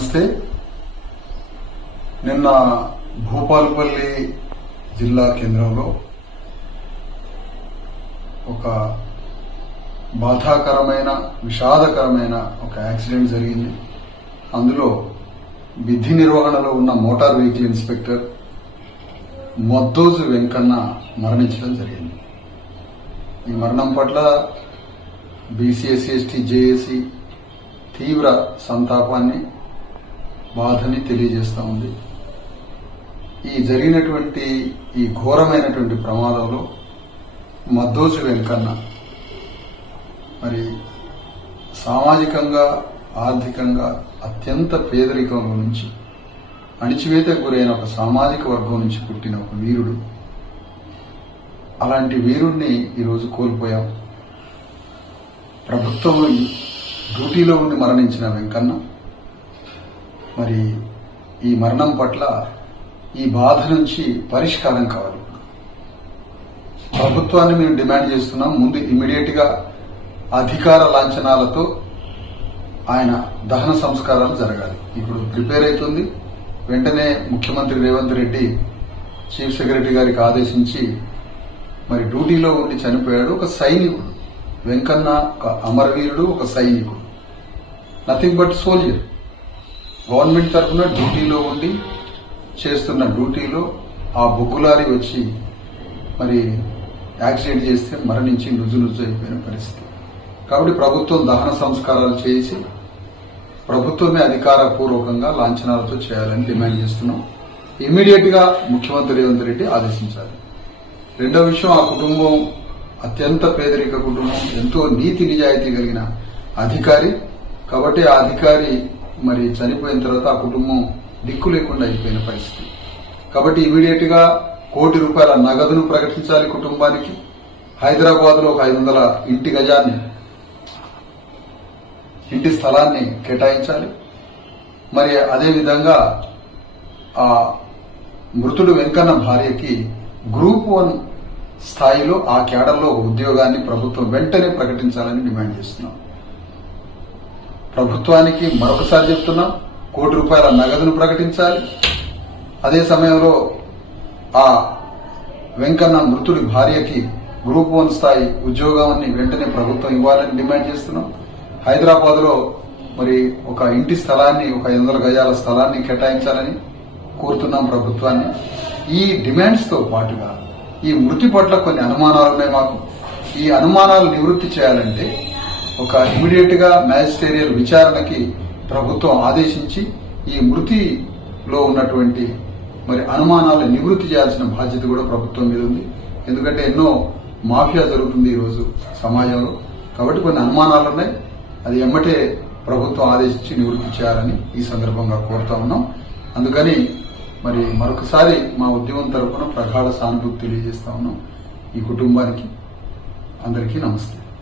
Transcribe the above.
నమస్తే. నిన్న భూపాలపల్లి జిల్లా కేంద్రంలో ఒక బాధాకరమైన విషాదకరమైన ఒక యాక్సిడెంట్ జరిగింది. అందులో విధి నిర్వహణలో ఉన్న మోటార్ వెహికల్ ఇన్స్పెక్టర్ మొద్దోజు వెంకన్న మరణించడం జరిగింది. ఈ మరణం పట్ల బీసీ ఎస్సీ ఎస్టీ జేఏసీ తీవ్ర సంతాపాన్ని బాధని తెలియజేస్తా ఉంది. ఈ జరిగినటువంటి ఈ ఘోరమైనటువంటి ప్రమాదంలో మొద్దోజు వెంకన్న మరి సామాజికంగా ఆర్థికంగా అత్యంత పేదరికంలో నుంచి అణిచివేతకు గురైన ఒక సామాజిక వర్గం నుంచి పుట్టిన ఒక వీరుడు. అలాంటి వీరుణ్ణి ఈరోజు కోల్పోయాం. ప్రభుత్వం డ్యూటీలో ఉండి మరణించిన వెంకన్న మరి ఈ మరణం పట్ల ఈ బాధ నుంచి పరిష్కారం కావాలి. ప్రభుత్వాన్ని మేము డిమాండ్ చేస్తున్నాం. ముందు ఇమ్మీడియట్ గా అధికార లాంఛనాలతో ఆయన దహన సంస్కారాలు జరగాలి. ఇప్పుడు ప్రిపేర్ అవుతుంది. వెంటనే ముఖ్యమంత్రి రేవంత్ రెడ్డి చీఫ్ సెక్రటరీ గారికి ఆదేశించి మరి డ్యూటీలో ఉండి చనిపోయాడు ఒక సైనికుడు. వెంకన్న ఒక అమరవీరుడు, ఒక సైనికుడు, నథింగ్ బట్ సోల్జర్. గవర్నమెంట్ తరఫున డ్యూటీలో ఉండి చేస్తున్న డ్యూటీలో ఆ బొగ్గులారి వచ్చి మరి యాక్సిడెంట్ చేస్తే మరణించి నుజ్జు అయిపోయిన పరిస్థితి. కాబట్టి ప్రభుత్వం దహన సంస్కారాలు చేసి ప్రభుత్వమే అధికారపూర్వకంగా లాంఛనాలతో చేయాలని డిమాండ్ చేస్తున్నాం. ఇమ్మీడియట్ గా ముఖ్యమంత్రి రేవంత్ రెడ్డి ఆదేశించాలి. రెండో విషయం, ఆ కుటుంబం అత్యంత పేదరిక కుటుంబం, ఎంతో నీతి నిజాయితీ కలిగిన అధికారి. కాబట్టి ఆ అధికారి మరి చనిపోయిన తర్వాత ఆ కుటుంబం దిక్కు లేకుండా అయిపోయిన పరిస్థితి. కాబట్టి ఇమీడియట్ గా ₹1,00,00,000 నగదును ప్రకటించాలి కుటుంబానికి. హైదరాబాద్ లో ఒక 500 ఇంటి గజాన్ని, ఇంటి స్థలాన్ని కేటాయించాలి. మరి అదేవిధంగా ఆ మృతుడు వెంకన్న భార్యకి గ్రూప్ 1 స్థాయిలో ఆ క్యాడర్లో ఉద్యోగాన్ని ప్రభుత్వం వెంటనే ప్రకటించాలని డిమాండ్ చేస్తున్నాం. ప్రభుత్వానికి మరొకసారి చెప్తున్నాం, ₹1,00,00,000 నగదును ప్రకటించాలి. అదే సమయంలో ఆ వెంకన్న మృతుడి భార్యకి గ్రూప్ 1 స్థాయి ఉద్యోగాన్ని వెంటనే ప్రభుత్వం ఇవ్వాలని డిమాండ్ చేస్తున్నాం. హైదరాబాద్ లో మరి ఒక ఇంటి స్థలాన్ని, ఒక 500 గజాల స్థలాన్ని కేటాయించాలని కోరుతున్నాం ప్రభుత్వాన్ని. ఈ డిమాండ్స్ తో పాటుగా ఈ మృతి పట్ల కొన్ని అనుమానాలు ఉన్నాయి మాకు. ఈ అనుమానాలు నివృత్తి చేయాలంటే ఒక ఇమీడియట్ గా మ్యాజిస్టేరియల్ విచారణకి ప్రభుత్వం ఆదేశించి ఈ మృతిలో ఉన్నటువంటి మరి అనుమానాలను నివృత్తి చేయాల్సిన బాధ్యత కూడా ప్రభుత్వం మీద ఉంది. ఎందుకంటే ఎన్నో మాఫియా జరుగుతుంది ఈ రోజు సమాజంలో. కాబట్టి కొన్ని అనుమానాలు ఉన్నాయి. అది ఎమ్మటే ప్రభుత్వం ఆదేశించి నివృత్తి చేయాలని ఈ సందర్భంగా కోరుతా ఉన్నాం. అందుకని మరి మరొకసారి మా ఉద్యమం తరఫున ప్రగాఢ సానుభూతి తెలియజేస్తా ఉన్నాం ఈ కుటుంబానికి. అందరికీ నమస్తే.